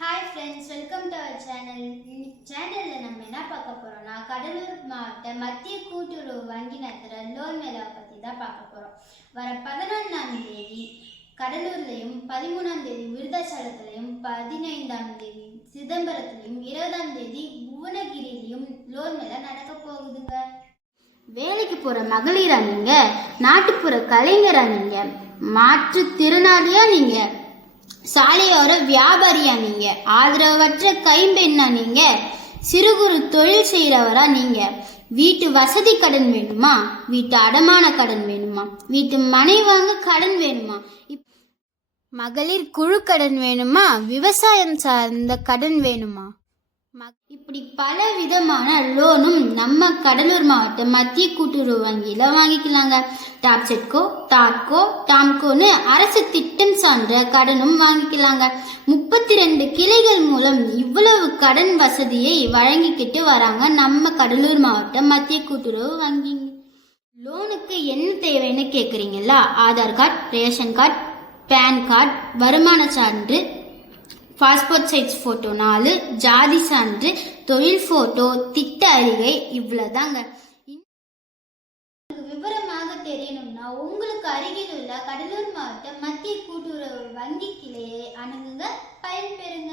Hi friends, welcome to our channel. சேனலில் நம்ம என்ன பார்க்க போகிறோம்னா, கடலூர் மாவட்ட மத்திய கூட்டுறவு வங்கி நடத்துகிற லோன் மேலாவை பற்றி தான் பார்க்க போகிறோம். வர 11ஆம் தேதி கடலூர்லையும், 13ஆம் தேதி விருதாச்சலத்துலையும், 15ஆம் தேதி சிதம்பரத்துலையும், 20ஆம் தேதி புவனகிரியிலையும் லோன் மேலா நடக்க போகுதுங்க. வேலைக்கு போகிற மகளிரா நீங்கள், நாட்டுப்புற கலைஞரா நீங்கள், மாற்றுத்திறனாளியா நீங்கள், சாலையோர வியாபாரியா நீங்க, ஆதரவற்ற கைம்பெண்ணா நீங்க, சிறு குறு தொழில் செய்யறவரா நீங்க, வீட்டு வசதி கடன் வேணுமா, வீட்டு அடமான கடன் வேணுமா, வீட்டு மனை வாங்க கடன் வேணுமா, மகளிர் குழு கடன் வேணுமா, விவசாயம் சார்ந்த கடன் வேணுமா, இப்படி பல விதமான லோனும் நம்ம கடலூர் மாவட்ட மத்திய கூட்டுறவு வங்கியில வாங்கிக்கலாங்க. டாப்செட்கோ, டாட்கோ, டாம்கோன்னு அரசு திட்டம் சார்ந்த கடனும் வாங்கிக்கலாங்க. 32 கிளைகள் மூலம் இவ்வளவு கடன் வசதியை வழங்கிக்கிட்டு வராங்க நம்ம கடலூர் மாவட்ட மத்திய கூட்டுறவு வங்கி. லோனுக்கு என்ன தேவைன்னு கேட்குறீங்களா? Aadhaar card, ration card, PAN card, வருமான சான்று, பாஸ்போர்ட் சைஸ் ஃபோட்டோ 4, ஜாதி சான்று, தொழில் ஃபோட்டோ, திட்ட அறிக்கை, இவ்வளோதாங்க. விவரமாக தெரியணும்னா உங்களுக்கு அருகில் உள்ள கடலூர் மாவட்ட மத்திய கூட்டுறவு வங்கி கிளையை அணுகுங்க, பயன்பெறுங்க.